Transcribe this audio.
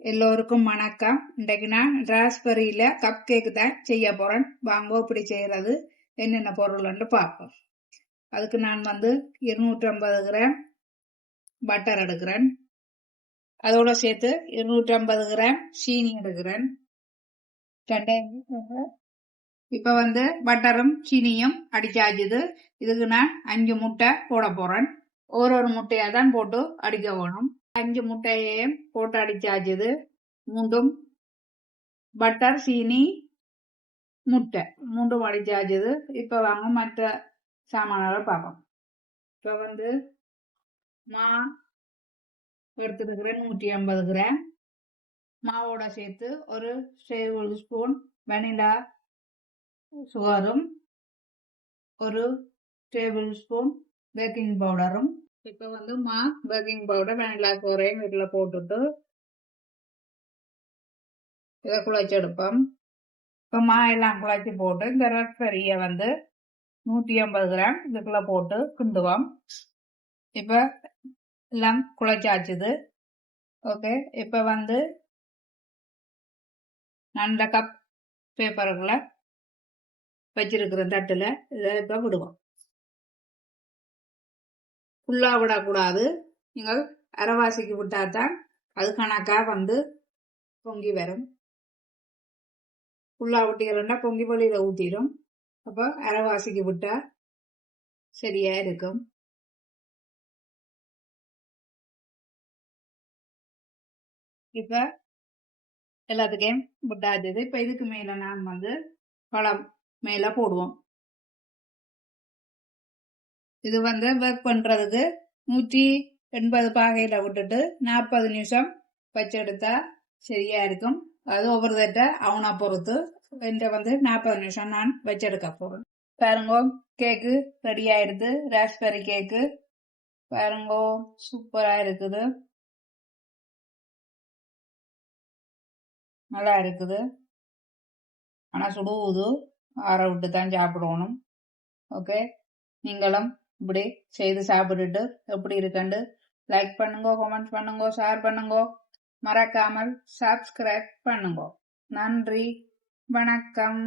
எல்லோருக்கும் வணக்கம். இன்றைக்கு நான் ராஸ்பெரியில கப் கேக் தான் செய்ய போறேன். வாங்க இப்படி செய்யறது என்னென்ன பொருள்னு பார்ப்போம். அதுக்கு நான் 250 கிராம் பட்டர் எடுக்கிறேன். அதோட சேர்த்து 250 கிராம் சீனி எடுக்கிறேன். இப்ப பட்டரும் சீனியும் அடிச்சாச்சுது. இதுக்கு நான் 5 முட்டை போட போறேன். ஒரு முட்டையா தான் போட்டு அடிக்க வேணும். 5 முட்டையையும் போட்டு அடிச்சாச்சுது. மூன்றும் பட்டர் சீனி முட்டை மூன்றும் அடிச்சாச்சுது. இப்ப வாங்க மற்ற சாமான்களை பார்ப்போம். இப்ப மா எடுத்துருக்கிறேன் 150 கிராம். மாவோட சேர்த்து ஒரு டேபிள் ஸ்பூன் வெனிலா சுகரும் ஒரு டேபிள் ஸ்பூன் பேக்கிங் பவுடரும். இப்ப மா பேக்கிங் பவுடர் வெனிலா சுகரையும் இதுல போட்டுட்டு இதை குழைச்சி எடுப்போம். இப்ப மா எல்லாம் குழைச்சி போட்டு இந்த ராஸ்பெரியை 150 கிராம் இதுக்குள்ள போட்டு கிண்டுவோம். இப்ப எல்லாம் குழைச்சாச்சுது. ஓகே, இப்ப நான் இந்த கப் பேப்பருக்குள்ள வச்சிருக்கிற தட்டுல இதை இப்ப விடுவோம். ஃபுல்லா விடக்கூடாது. நீங்கள் அரைவாசிக்கு விட்டாதான் அது கணக்கா பொங்கி வரும். ஃபுல்லா விட்டீங்கன்னா பொங்கி வெளியில ஊத்திடும். அப்ப அரைவாசிக்கு விட்டா சரியா இருக்கும். இப்ப எல்லாத்துக்கும் விட்டாச்சது. இப்ப இதுக்கு மேல நான் பழம் மேல போடுவோம். இது ஒர்க் பண்றதுக்கு 180 பாகையில விட்டுட்டு 40 நிமிஷம் வச்செடுத்தா சரியா இருக்கும். அது ஒவ்வொரு தட்ட அவனா பொறுத்து என்ற 40 நிமிஷம் நான் வச்செடுக்க போறேன். பாருங்கோ, கேக்கு ரெடி ஆயிடுது. ராஸ்பெரி கேக்கு பாருங்கோ, சூப்பரா இருக்குது, நல்லா இருக்குது. ஆனா சுடுவது ஆற விட்டு தான் சாப்பிடணும். ஓகே, நீங்களும் இப்படி செய்து சாப்பிட்டுட்டு எப்படி இருக்குன்னு லைக் பண்ணுங்க, கமெண்ட் பண்ணுங்க, ஷேர் பண்ணுங்க, மறக்காமல் சப்ஸ்கிரைப் பண்ணுங்க. நன்றி, வணக்கம்.